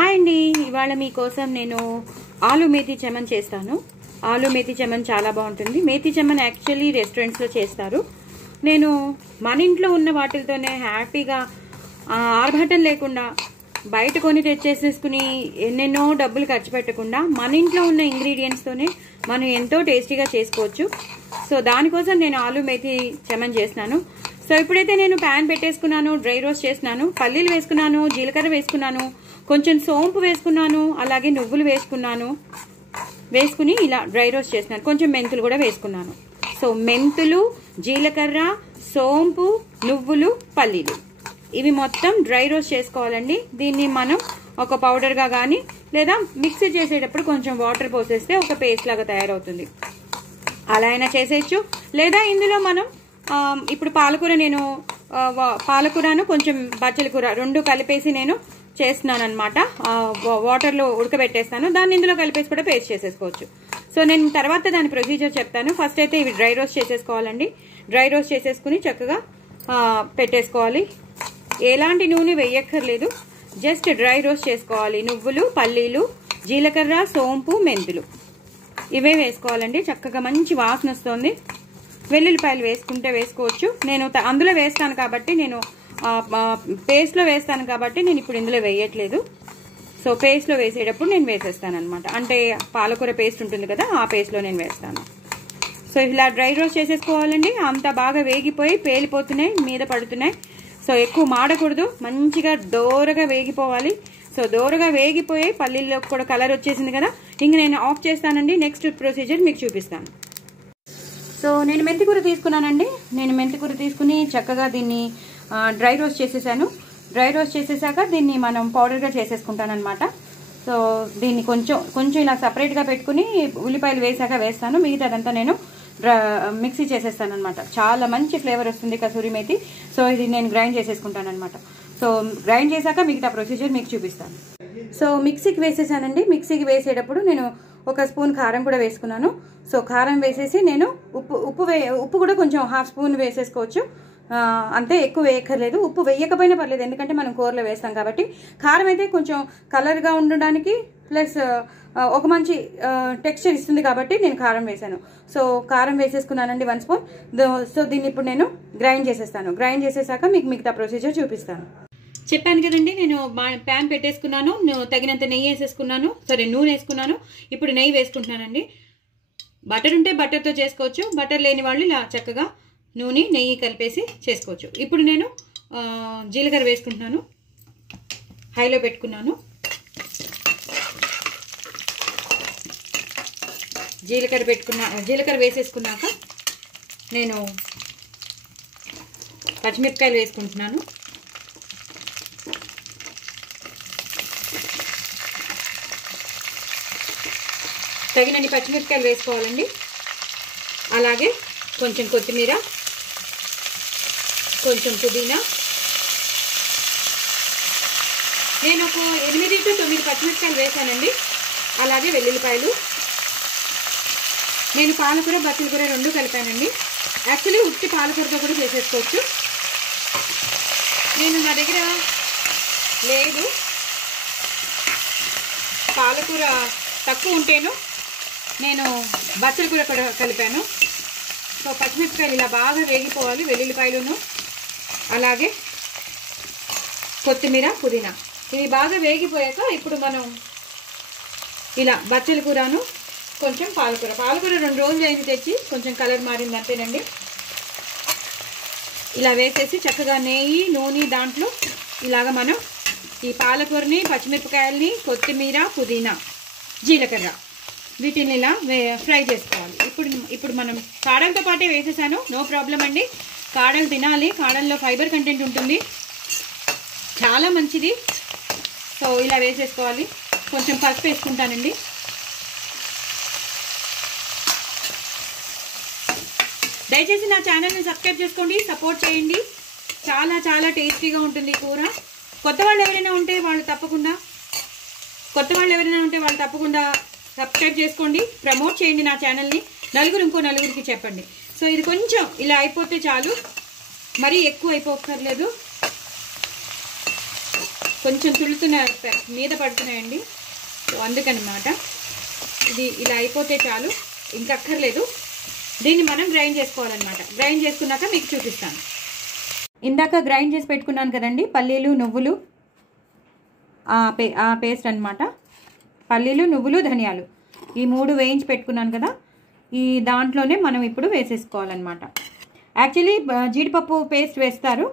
Hi అండి, ఇవాళ మీకోసం నేను ఆలు మేతి చమన్ చేస్తాను. ఆలు మేతి చమన్ చాలా బాగుంటుంది. మేతి చమన్ యాక్చువల్లీ రెస్టారెంట్స్లో చేస్తారు. నేను మన ఇంట్లో ఉన్న వాటితోనే హ్యాపీగా ఆర్భాటం లేకుండా బయట కొని తెచ్చేసేసుకుని ఎన్నెన్నో డబ్బులు ఖర్చు పెట్టకుండా మన ఇంట్లో ఉన్న ఇంగ్రీడియంట్స్తోనే మనం ఎంతో టేస్టీగా చేసుకోవచ్చు. సో దానికోసం నేను ఆలు మేతి చమన్ చేస్తున్నాను. సో ఇప్పుడైతే నేను ప్యాన్ పెట్టేసుకున్నాను, డ్రై రోస్ట్ చేస్తున్నాను, పల్లీలు వేసుకున్నాను, జీలకర్ర వేసుకున్నాను, కొంచెం సోంపు వేసుకున్నాను, అలాగే నువ్వులు వేసుకుని ఇలా డ్రై రోస్ట్ చేస్తున్నాను. కొంచెం మెంతులు కూడా వేసుకున్నాను. సో మెంతులు, జీలకర్ర, సోంపు, నువ్వులు, పల్లీలు ఇవి మొత్తం డ్రై రోస్ట్ చేసుకోవాలండి. దీన్ని మనం ఒక పౌడర్గా కానీ లేదా మిక్సీ చేసేటప్పుడు కొంచెం వాటర్ పోసేస్తే ఒక పేస్ట్ లాగా తయారవుతుంది. అలా అయినా చేసేయచ్చు. లేదా ఇందులో మనం ఇప్పుడు పాలకూరను కొంచెం బచ్చల కూర రెండు కలిపేసి నేను చేస్తున్నాను అనమాట. వాటర్లో ఉడకబెట్టేస్తాను, దాన్ని ఇందులో కలిపేసి కూడా పేస్ట్ చేసేసుకోవచ్చు. సో నేను తర్వాత దాని ప్రొసీజర్ చెప్తాను. ఫస్ట్ అయితే ఇవి డ్రై రోస్ట్ చేసేసుకోవాలండి. డ్రై రోస్ట్ చేసేసుకుని చక్కగా పెట్టేసుకోవాలి. ఎలాంటి నూనె వేయక్కర్లేదు, జస్ట్ డ్రై రోస్ట్ చేసుకోవాలి. నువ్వులు, పల్లీలు, జీలకర్ర, సోంపు, మెంతులు ఇవే వేసుకోవాలండి. చక్కగా మంచి వాసన వస్తుంది. వెల్లుల్లిపాయలు వేసుకుంటే వేసుకోవచ్చు. నేను అందులో వేస్తాను కాబట్టి నేను పేస్ట్లో వేస్తాను కాబట్టి నేను ఇప్పుడు ఇందులో వేయట్లేదు. సో పేస్ట్లో వేసేటప్పుడు నేను వేసేస్తాను అనమాట. అంటే పాలకూర పేస్ట్ ఉంటుంది కదా, ఆ పేస్ట్లో నేను వేస్తాను. సో ఇలా డ్రై రోస్ట్ చేసేసుకోవాలండి. అంత బాగా వేగిపోయి పేలిపోతున్నాయి, మీద పడుతున్నాయి. సో ఎక్కువ మాడకూడదు, మంచిగా దోరగా వేగిపోవాలి. సో దోరగా వేగిపోయి పల్లీల్లో కూడా కలర్ వచ్చేసింది కదా, ఇంక నేను ఆఫ్ చేస్తానండి. నెక్స్ట్ ప్రొసీజర్ మీకు చూపిస్తాను. సో నేను మెంతికూర తీసుకున్నానండి. నేను మెంతికూర తీసుకుని చక్కగా దీన్ని డ్రై రోస్ట్ చేసేసాను. డ్రై రోస్ట్ చేసేసాక దీన్ని మనం పౌడర్గా చేసేసుకుంటాను అనమాట. సో దీన్ని కొంచెం ఇలా సపరేట్గా పెట్టుకుని ఉల్లిపాయలు వేసాక వేస్తాను. మిగతాదంతా నేను మిక్సీ చేసేస్తాను అనమాట. చాలా మంచి ఫ్లేవర్ వస్తుంది కసూరి మేతి. సో ఇది నేను గ్రైండ్ చేసేసుకుంటాను అనమాట. సో గ్రైండ్ చేశాక మిగతా ప్రొసీజర్ మీకు చూపిస్తాను. సో మిక్సీకి వేసేసానండి. మిక్సీకి వేసేటప్పుడు నేను ఒక స్పూన్ కారం కూడా వేసుకున్నాను. సో కారం వేసేసి నేను ఉప్పు కూడా కొంచెం హాఫ్ స్పూన్ వేసేసుకోవచ్చు, అంతే, ఎక్కువ వేయక్కర్లేదు. ఉప్పు వేయకపోయినా పర్లేదు, ఎందుకంటే మనం కూరలో వేస్తాం కాబట్టి. కారం అయితే కొంచెం కలర్గా ఉండడానికి ప్లస్ ఒక మంచి టెక్స్చర్ ఇస్తుంది కాబట్టి నేను కారం వేసాను. సో కారం వేసేసుకున్నానండి 1 స్పూన్. సో దీన్ని ఇప్పుడు నేను గ్రైండ్ చేసేస్తాను. గ్రైండ్ చేసేసాక మీకు మిగతా ప్రొసీజర్ చూపిస్తాను. చెప్పాను కదండి, నేను ప్యాన్ పెట్టేసుకున్నాను, తగినంత నెయ్యి వేసేసుకున్నాను, నూనె వేసుకున్నాను. ఇప్పుడు నెయ్యి వేసుకుంటున్నానండి. బటర్ ఉంటే బటర్తో చేసుకోవచ్చు, బటర్ లేని వాళ్ళు ఇలా చక్కగా నూనె నెయ్యి కలిపేసి చేసుకోవచ్చు. ఇప్పుడు నేను జీలకర్ర వేసుకుంటున్నాను. హైలో పెట్టుకున్నాను. జీలకర్ర వేసేసుకున్నాక నేను పచ్చిమిరపకాయలు వేసుకుంటున్నాను. తగినన్ని పచ్చిమిరపకాయలు వేసుకోవాలండి. అలాగే కొంచెం కొత్తిమీర, కొంచెం పుదీనా. నేను ఒక 8 to 9 పచ్చిమిరపకాయలు వేసానండి. అలాగే వెల్లుల్లిపాయలు. నేను పాలకూర, బచ్చల కూర రెండు కలిపానండి. యాక్చువల్లీ ఉట్టి పాలకూరతో కూడా చేసేసుకోవచ్చు. నా దగ్గర లేదు, పాలకూర తక్కువ ఉంటేను నేను బచ్చల కూర కూడా కలిపాను. సో పచ్చిమిరపకాయలు ఇలా బాగా వేగిపోవాలి, వెల్లుల్లిపాయలును అలాగే కొత్తిమీర, పుదీనా ఇవి బాగా వేగిపోయాక ఇప్పుడు మనం ఇలా బచ్చల కూరను కొంచెం పాలకూర 2 రోజులు అయింది తెచ్చి, కొంచెం కలర్ మారింది అంతేనండి. ఇలా వేసేసి చక్కగా నెయ్యి, నూనె దాంట్లో ఇలాగ మనం ఈ పాలకూరని, పచ్చిమిరపకాయలని, కొత్తిమీర, పుదీనా, జీలకర్ర వీటిని ఇలా ఫ్రై చేసుకోవాలి. ఇప్పుడు మనం కాడలతో పాటే వేసేసాను, నో ప్రాబ్లం అండి. కాడలు తినాలి, కాడల్లో ఫైబర్ కంటెంట్ ఉంటుంది, చాలా మంచిది. సో ఇలా వేసేసుకోవాలి. కొంచెం పసుపు వేసుకుంటానండి. దయచేసి నా ఛానల్ని సబ్స్క్రైబ్ చేసుకోండి, సపోర్ట్ చేయండి. చాలా చాలా టేస్టీగా ఉంటుంది కూర. కొత్త వాళ్ళు ఎవరైనా ఉంటే వాళ్ళు తప్పకుండా సబ్స్క్రైబ్ చేసుకోండి, ప్రమోట్ చేయండి నా ఛానల్ని. ఇంకో నలుగురికి చెప్పండి. సో ఇది కొంచెం ఇలా అయిపోతే చాలు, మరీ ఎక్కువ అయిపోక్కర్లేదు. కొంచెం తుడుతున్న మీద పడుతున్నాయండి. సో అందుకనమాట ఇది ఇలా అయిపోతే చాలు, ఇంకా అక్కర్లేదు. దీన్ని మనం గ్రైండ్ చేసుకోవాలన్నమాట. గ్రైండ్ చేసుకున్నాక మీకు చూపిస్తాను. ఇందాక గ్రైండ్ చేసి పెట్టుకున్నాను కదండి పల్లీలు నువ్వులు, ఆ పేస్ట్ అన్నమాట. పల్లీలు నువ్వులు ధనియాలు ఈ 3 వేయించి పెట్టుకున్నాను కదా, ఈ దాంట్లోనే మనం ఇప్పుడు వేసేసుకోవాలన్నమాట. యాక్చువల్లీ జీడిపప్పు పేస్ట్ వేస్తారు,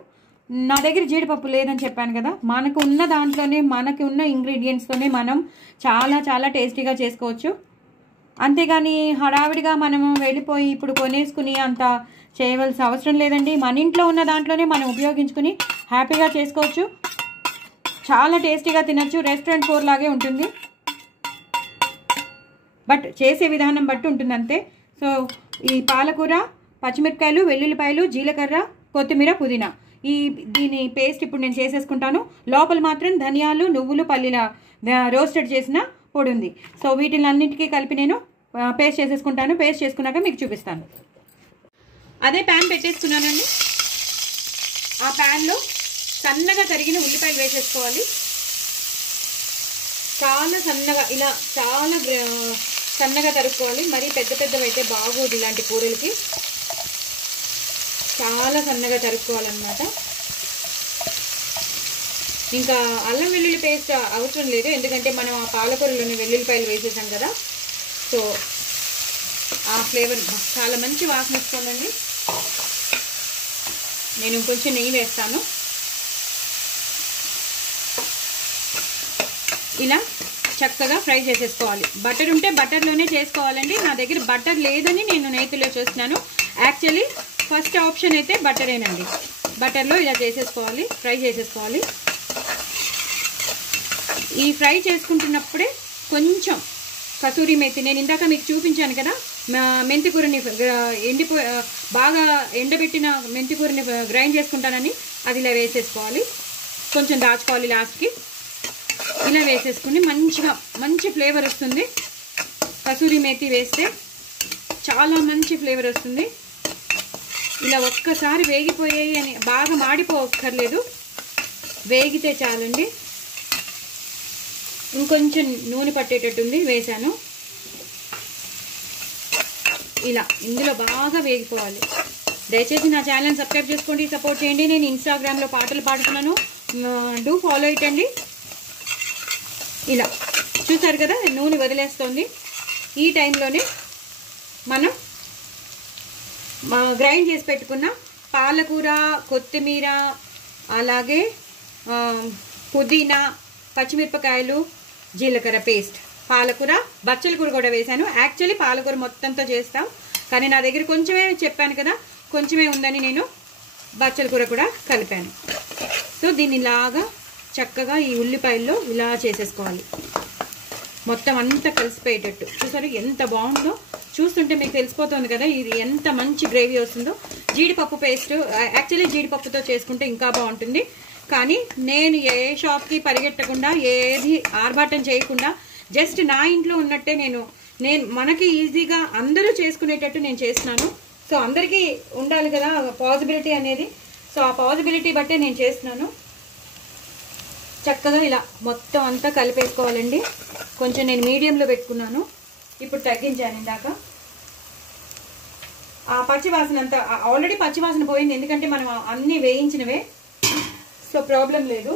నా దగ్గర జీడిపప్పు లేదని చెప్పాను కదా. మనకు ఉన్న దాంట్లోనే మనకి ఉన్న ఇంగ్రీడియంట్స్తోనే మనం చాలా చాలా టేస్టీగా చేసుకోవచ్చు. అంతేగాని హడావిడిగా మనము వెళ్ళిపోయి ఇప్పుడు కొనేసుకుని అంత చేయవలసిన అవసరం లేదండి. మన ఇంట్లో ఉన్న దాంట్లోనే మనం ఉపయోగించుకుని హ్యాపీగా చేసుకోవచ్చు. చాలా టేస్టీగా తినచ్చు. రెస్టారెంట్ కూర లాగే ఉంటుంది, బట్ చేసే విధానం బట్టి ఉంటుంది అంతే. సో ఈ పాలకూర, పచ్చిమిరపకాయలు, వెల్లుల్లిపాయలు, జీలకర్ర, కొత్తిమీర, పుదీనా దీని పేస్ట్ ఇప్పుడు నేను చేసేసుకుంటాను. లోపల మాత్రం ధనియాలు, నువ్వులు, పల్లీల రోస్టెడ్ చేసిన పొడి ఉంది. సో వీటిని అన్నింటికీ కలిపి నేను పేస్ట్ చేసేసుకుంటాను. పేస్ట్ చేసుకున్నాక మీకు చూపిస్తాను. అదే ప్యాన్ పెట్టేసుకున్నానండి. ఆ ప్యాన్లో సన్నగా తరిగిన ఉల్లిపాయలు వేసేసుకోవాలి. చాలా సన్నగా, ఇలా చాలా సన్నగా తరుక్కోవాలి. మరీ పెద్ద పెద్దవి అయితే బాగోదు ఇలాంటి కూరలకి. చాలా సన్నగా తరుక్కోవాలన్నమాట. ఇంకా అల్లం వెల్లుల్లి పేస్ట్ అవసరం లేదు, ఎందుకంటే మనం ఆ పాలకూరలోని వెల్లుల్లిపాయలు వేసేసాం కదా. సో ఆ ఫ్లేవర్ చాలా మంచి వాసన వస్తుందండి. నేను కొంచెం నెయ్యి వేస్తాను. ఇలా చక్కగా ఫ్రై చేసేసుకోవాలి. బటర్ ఉంటే బటర్లోనే చేసుకోవాలండి. నా దగ్గర బటర్ లేదని నేను నెయ్యిలో చేస్తున్నాను. యాక్చువల్లీ ఫస్ట్ ఆప్షన్ అయితే బటరేనండి. బటర్లో ఇలా చేసేసుకోవాలి, ఫ్రై చేసేసుకోవాలి. ఈ ఫ్రై చేసుకుంటున్నప్పుడే కొంచెం కసూరి మేతి, నేను ఇందాక మీకు చూపించాను కదా, మెంతికూరని బాగా ఎండబెట్టిన మెంతికూరని గ్రైండ్ చేసుకుంటానని, అది ఇలా వేసేసుకోవాలి. కొంచెం దాచుకోవాలి లాస్ట్కి. ఇలా వేసేసుకుని మంచి ఫ్లేవర్ వస్తుంది. కసూరి మేతి వేస్తే చాలా మంచి ఫ్లేవర్ వస్తుంది. ఇలా ఒక్కసారి వేగిపోయాయి అని బాగా మాడిపోక్కర్లేదు, వేగితే చాలండి. ఇంకొంచెం నూనె పట్టేటట్టుంది వేసాను. ఇలా ఇందులో బాగా వేగిపోవాలి. దయచేసి నా ఛానల్ సబ్స్క్రైబ్ చేసుకోండి, సపోర్ట్ చేయండి. నేను ఇన్స్టాగ్రామ్లో పాటలు పాడుతున్నాను, డూ ఫాలో ఇట్ అండి. ఇలా చూసారు కదా, నూనె వదిలేస్తుంది. ఈ టైంలోనే మనం గ్రైండ్ చేసి పెట్టుకున్న పాలకూర, కొత్తిమీర, అలాగే పుదీనా, పచ్చిమిరపకాయలు, జీలకర్ర పేస్ట్, పాలకూర, బచ్చల కూర కూడా వేసాను. యాక్చువల్లీ పాలకూర మొత్తంతో చేస్తాం, కానీ నా దగ్గర కొంచెమే చెప్పాను కదా, కొంచెమే ఉందని నేను బచ్చల కూర కూడా కలిపాను. సో దీన్ని ఇలాగా చక్కగా ఈ ఉల్లిపాయల్లో ఇలా చేసేసుకోవాలి. మొత్తం అంతా కలిసిపోయేటట్టు. చూసారు ఎంత బాగుందో, చూస్తుంటే మీకు తెలిసిపోతుంది కదా ఇది ఎంత మంచి గ్రేవీ వస్తుందో. జీడిపప్పు పేస్ట్, యాక్చువల్లీ జీడిపప్పుతో చేసుకుంటే ఇంకా బాగుంటుంది, కానీ నేను ఏ షాప్కి పరిగెట్టకుండా, ఏది ఆర్భాటం చేయకుండా, జస్ట్ నా ఇంట్లో ఉన్నట్టే నేను మనకి ఈజీగా అందరూ చేసుకునేటట్టు నేను చేస్తున్నాను. సో అందరికీ ఉండాలి కదా పాసిబిలిటీ అనేది. సో ఆ పాసిబిలిటీ బట్టే నేను చేస్తున్నాను. చక్కగా ఇలా మొత్తం అంతా కలిపేసుకోవాలండి. కొంచెం నేను మీడియంలో పెట్టుకున్నాను, ఇప్పుడు తగ్గించాను. ఇందాక ఆ పచ్చివాసన అంతా ఆల్రెడీ పచ్చివాసన పోయింది, ఎందుకంటే మనం అన్నీ వేయించినవే. సో ప్రాబ్లం లేదు.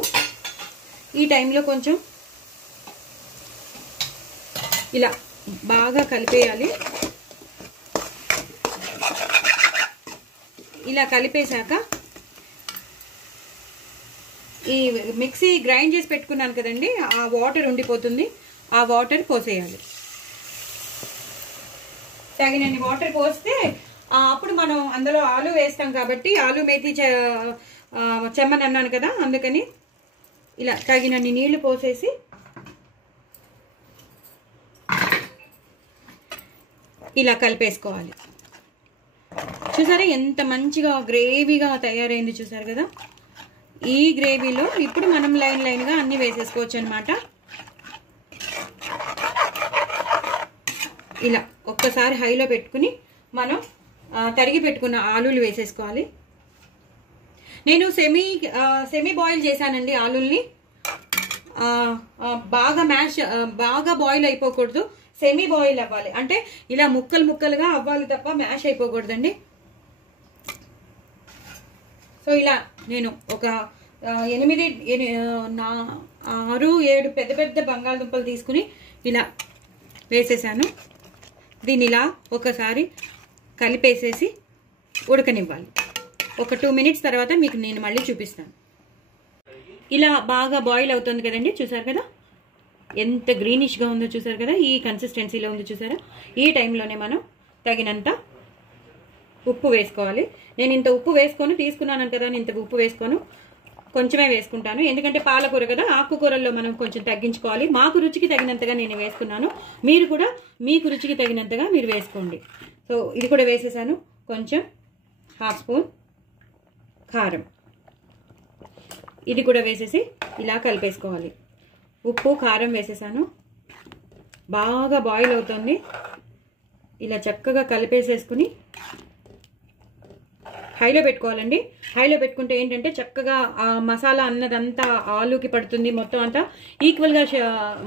ఈ టైంలో కొంచెం ఇలా బాగా కలిపేయాలి. ఇలా కలిపేశాక ఈ మిక్సీ గ్రైండ్ చేసి పెట్టుకున్నాను కదండి, ఆ వాటర్ ఉండిపోతుంది, ఆ వాటర్ పోసేయాలి. తగినన్ని వాటర్ పోస్తే అప్పుడు మనం అందులో ఆలు వేస్తాం కాబట్టి, ఆలు మేతి చెమ్మని అన్నాను కదా, అందుకని ఇలా తగినన్ని నీళ్లు పోసేసి ఇలా కలిపేసుకోవాలి. చూసారా ఎంత మంచిగా గ్రేవీగా తయారైంది, చూసారు కదా. ఈ గ్రేవీలో ఇప్పుడు మనం లైన్గా అన్ని వేసేసుకోవచ్చు అనమాట. ఇలా ఒక్కసారి హైలో పెట్టుకుని మనం తరిగి పెట్టుకున్న ఆలూలు వేసేసుకోవాలి. నేను సెమీ బాయిల్ చేశానండి ఆలూల్ని. బాగా బాయిల్ అయిపోకూడదు, సెమీ బాయిల్ అవ్వాలి. అంటే ఇలా ముక్కలు ముక్కలుగా అవ్వాలి తప్ప మ్యాష్ అయిపోకూడదండి. సో ఇలా నేను ఒక 6, 7 పెద్ద పెద్ద బంగాళదుంపలు తీసుకుని ఇలా వేసేసాను. దీన్ని ఇలా ఒకసారి కలిపేసేసి ఉడకనివ్వాలి. ఒక 2 మినిట్స్ తర్వాత మీకు నేను మళ్ళీ చూపిస్తాను. ఇలా బాగా బాయిల్ అవుతుంది కదండి, చూసారు కదా ఎంత గ్రీనిష్గా ఉందో, చూసారు కదా ఈ కన్సిస్టెన్సీలో ఉందో చూసారా. ఈ టైంలోనే మనం తగినంత ఉప్పు వేసుకోవాలి. నేను ఇంత ఉప్పు వేసుకొని తీసుకున్నాను కదా, నేను ఇంత ఉప్పు వేసుకోను, కొంచెమే వేసుకుంటాను. ఎందుకంటే పాలకూర కదా, ఆకుకూరల్లో మనం కొంచెం తగ్గించుకోవాలి. మాకు రుచికి తగినంతగా నేను వేసుకున్నాను, మీరు కూడా మీకు రుచికి తగినంతగా మీరు వేసుకోండి. సో ఇది కూడా వేసేసాను. కొంచెం 1/2 స్పూన్ కారం ఇది కూడా వేసేసి ఇలా కలిపేసుకోవాలి. ఉప్పు కారం వేసేసాను. బాగా బాయిల్ అవుతుంది. ఇలా చక్కగా కలిపేసేసుకుని హైలో పెట్టుకోవాలండి. హైలో పెట్టుకుంటే ఏంటంటే చక్కగా ఆ మసాలా అన్నదంతా ఆలుకి పడుతుంది, మొత్తం అంతా ఈక్వల్గా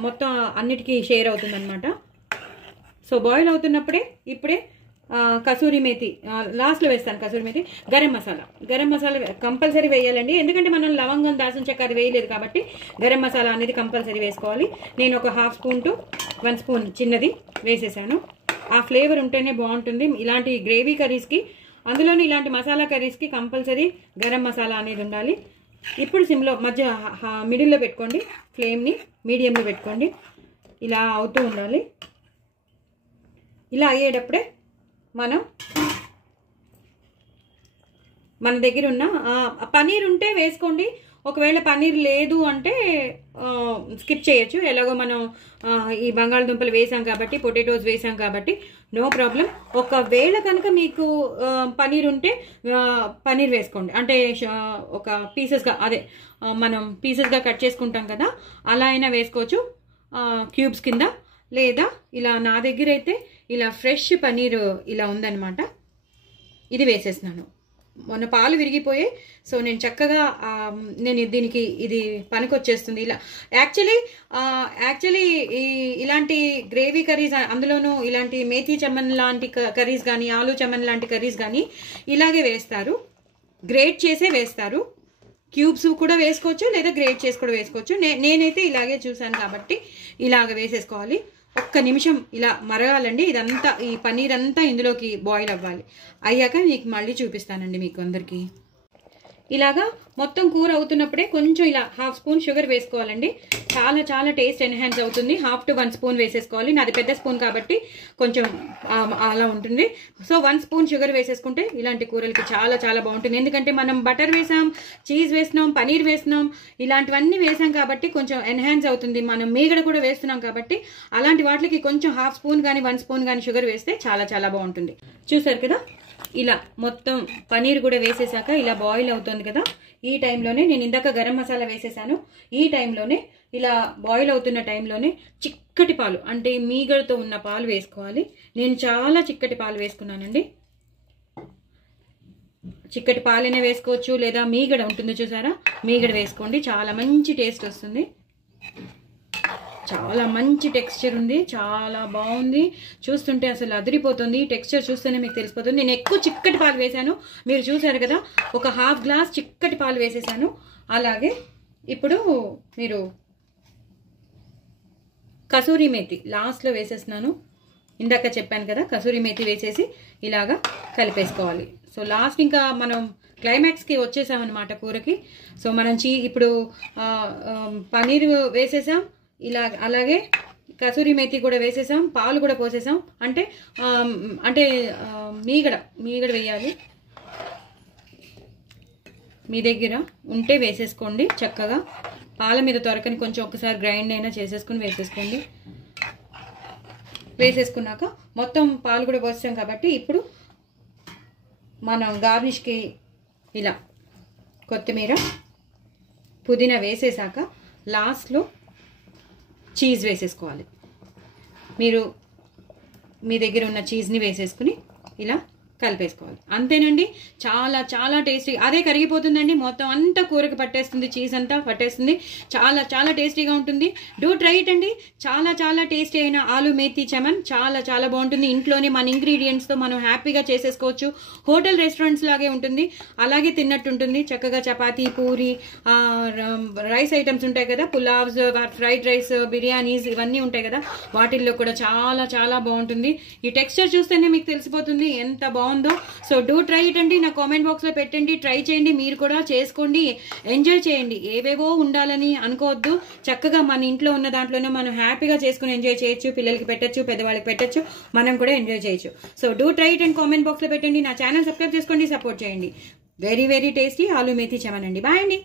మొత్తం అన్నిటికీ షేర్ అవుతుంది అనమాట. సో బాయిల్ అవుతున్నప్పుడే ఇప్పుడే కసూరి మేతి లాస్ట్లో వేస్తాను. కసూరి మేతి, గరం మసాలా కంపల్సరీ వేయాలండి. ఎందుకంటే మనం లవంగం, దాల్చిన చెక్క అది వేయలేదు కాబట్టి గరం మసాలా అనేది కంపల్సరీ వేసుకోవాలి. నేను ఒక 1/2 స్పూన్ టు 1 స్పూన్ చిన్నది వేసేసాను. ఆ ఫ్లేవర్ ఉంటేనే బాగుంటుంది ఇలాంటి గ్రేవీ కర్రీస్కి. అందులోని ఇలాంటి మసాలా కర్రీస్కి కంపల్సరీ గరం మసాలా అనేది ఉండాలి. ఇప్పుడు సిమ్లో మిడిల్లో పెట్టుకోండి, ఫ్లేమ్ని మీడియంలో పెట్టుకోండి. ఇలా అవుతూ ఉండాలి. ఇలా అయ్యేటప్పుడే మనం మన దగ్గర ఉన్న పన్నీర్ ఉంటే వేసుకోండి. ఒకవేళ పన్నీర్ లేదు అంటే స్కిప్ చేయొచ్చు. ఎలాగో మనం ఈ బంగాళదుంపలు వేసాం కాబట్టి, పొటాటోస్ వేసాం కాబట్టి నో ప్రాబ్లం. ఒకవేళ కనుక మీకు పన్నీర్ ఉంటే పన్నీర్ వేసుకోండి. అంటే ఒక పీసెస్గా, అదే మనం పీసెస్గా కట్ చేసుకుంటాం కదా, అలా అయినా వేసుకోవచ్చు క్యూబ్స్ కింద. లేదా ఇలా నా దగ్గర అయితే ఇలా ఫ్రెష్ పన్నీర్ ఇలా ఉందన్నమాట, ఇది వేసేస్తున్నాను. మొన్న పాలు విరిగిపోయాయి. సో నేను చక్కగా నేను దీనికి ఇది పనికొచ్చేస్తుంది. ఇలా యాక్చువల్లీ ఇలాంటి గ్రేవీ కర్రీస్, అందులోనూ ఇలాంటి మేథీ చమన్ లాంటి కర్రీస్ కానీ, ఆలు చమన్ లాంటి కర్రీస్ కానీ ఇలాగే వేస్తారు. గ్రేట్ చేసే వేస్తారు. క్యూబ్స్ కూడా వేసుకోవచ్చు, లేదా గ్రేట్ చేసి కూడా వేసుకోవచ్చు. నేనైతే ఇలాగే చూసాను కాబట్టి ఇలాగ వేసేసుకోవాలి. ఒక్క నిమిషం ఇలా మరగాలండి. ఇదంతా ఈ పన్నీర్ అంతా ఇందులోకి బాయిల్ అవ్వాలి. అయ్యాక మీకు మళ్ళీ చూపిస్తానండి మీకు అందరికీ. ఇలాగా మొత్తం కూర అవుతున్నప్పుడే కొంచెం ఇలా 1/2 స్పూన్ షుగర్ వేసుకోవాలండి. చాలా చాలా టేస్ట్ ఎన్హాన్స్ అవుతుంది. 1/2 to 1 స్పూన్ వేసేసుకోవాలి. నాది పెద్ద స్పూన్ కాబట్టి కొంచెం అలా ఉంటుంది. సో 1 స్పూన్ షుగర్ వేసేసుకుంటే ఇలాంటి కూరలకి చాలా చాలా బాగుంటుంది. ఎందుకంటే మనం బటర్ వేసాం, చీజ్ వేసినాం, పనీర్ వేసినాం, ఇలాంటివన్నీ వేసాం కాబట్టి కొంచెం ఎన్హాన్స్ అవుతుంది. మనం మీగడ కూడా వేస్తున్నాం కాబట్టి అలాంటి వాటికి కొంచెం 1/2 స్పూన్ కానీ 1 స్పూన్ కానీ షుగర్ వేస్తే చాలా చాలా బాగుంటుంది. చూసారు కదా, ఇలా మొత్తం పనీర్ కూడా వేసేసాక ఇలా బాయిల్ అవుతుంది కదా, ఈ టైంలోనే నేను ఇందాక గరం మసాలా వేసేసాను. ఈ టైంలోనే ఇలా బాయిల్ అవుతున్న టైంలోనే చిక్కటి పాలు, అంటే మీగడతో ఉన్న పాలు వేసుకోవాలి. నేను చాలా చిక్కటి పాలు వేసుకున్నానండి. చిక్కటి పాలనే వేసుకోవచ్చు, లేదా మీగడ ఉంటుంది చూసారా, మీగడ వేసుకోండి. చాలా మంచి టేస్ట్ వస్తుంది. చాలా మంచి టెక్స్చర్ ఉంది, చాలా బాగుంది. చూస్తుంటే అసలు అదిరిపోతుంది. టెక్స్చర్ చూస్తేనే మీకు తెలిసిపోతుంది. నేను ఎక్కువ చిక్కటి పాలు వేసాను, మీరు చూసారు కదా, ఒక 1/2 గ్లాస్ చిక్కటి పాలు వేసేసాను. అలాగే ఇప్పుడు మీరు కసూరి మేతి లాస్ట్లో వేసేస్తున్నాను. ఇందాక చెప్పాను కదా, కసూరి మేతి వేసేసి ఇలాగా కలిపేసుకోవాలి. సో లాస్ట్ ఇంకా మనం క్లైమాక్స్కి వచ్చేసామన్నమాట కూరకి. సో మనం ఇప్పుడు పన్నీర్ వేసేసాం, ఇలా అలాగే కసూరి మేతి కూడా వేసేసాం, పాలు కూడా పోసేసాం. అంటే మీగడ వేయాలి. మీ దగ్గర ఉంటే వేసేసుకోండి చక్కగా. పాల మీద త్వరకని కొంచెం ఒకసారి గ్రైండ్ అయినా చేసేసుకుని వేసేసుకోండి. వేసేసుకున్నాక మొత్తం పాలు కూడా పోసాం కాబట్టి ఇప్పుడు మనం గార్నిష్కి ఇలా కొత్తిమీర, పుదీనా వేసేసాక లాస్ట్లో చీజ్ వేసేసుకోవాలి. మీరు మీ దగ్గర ఉన్న చీజ్ని వేసేసుకుని ఇలా కలిపేసుకోవాలి. అంతేనండి, చాలా చాలా టేస్టీ. అదే కరిగిపోతుందండి, మొత్తం అంతా కూరకు పట్టేస్తుంది, చీజ్ అంతా పట్టేస్తుంది. చాలా చాలా టేస్టీగా ఉంటుంది. డూ ట్రై ఇట్ అండి. చాలా చాలా టేస్టీ అయిన ఆలు మేథీ చమన్ చాలా చాలా బాగుంటుంది. ఇంట్లోనే మన ఇంగ్రీడియంట్స్తో మనం హ్యాపీగా చేసేసుకోవచ్చు. హోటల్ రెస్టారెంట్స్ లాగే ఉంటుంది, అలాగే తిన్నట్టు ఉంటుంది. చక్కగా చపాతీ, పూరి, రైస్ ఐటమ్స్ ఉంటాయి కదా, పులావ్స్, ఫ్రైడ్ రైస్, బిర్యానీస్ ఇవన్నీ ఉంటాయి కదా, వాటిల్లో కూడా చాలా చాలా బాగుంటుంది. ఈ టెక్స్చర్ చూస్తేనే మీకు తెలిసిపోతుంది ఎంత బాగుందో. సో డూ ట్రై ఇట్ అండి. నా కామెంట్ బాక్స్ లో పెట్టండి, ట్రై చేయండి, మీరు కూడా చేసుకోండి, ఎంజాయ్ చేయండి. ఏవేవో ఉండాలని అనుకోవద్దు, చక్కగా మన ఇంట్లో ఉన్న దాంట్లోనే మనం హ్యాపీగా చేసుకుని ఎంజాయ్ చేయొచ్చు. పిల్లలకి పెట్టచ్చు, పెద్దవాళ్ళకి పెట్టచ్చు, మనం కూడా ఎంజాయ్ చేయొచ్చు. So do try it and comment box లో పెట్టండి. నా ఛానల్ సబ్స్క్రైబ్ చేసుకోండి, సపోర్ట్ చేయండి. వెరీ వెరీ టేస్టీ ఆలు మేథీ చమన్ అండి. బాయ్ అండి.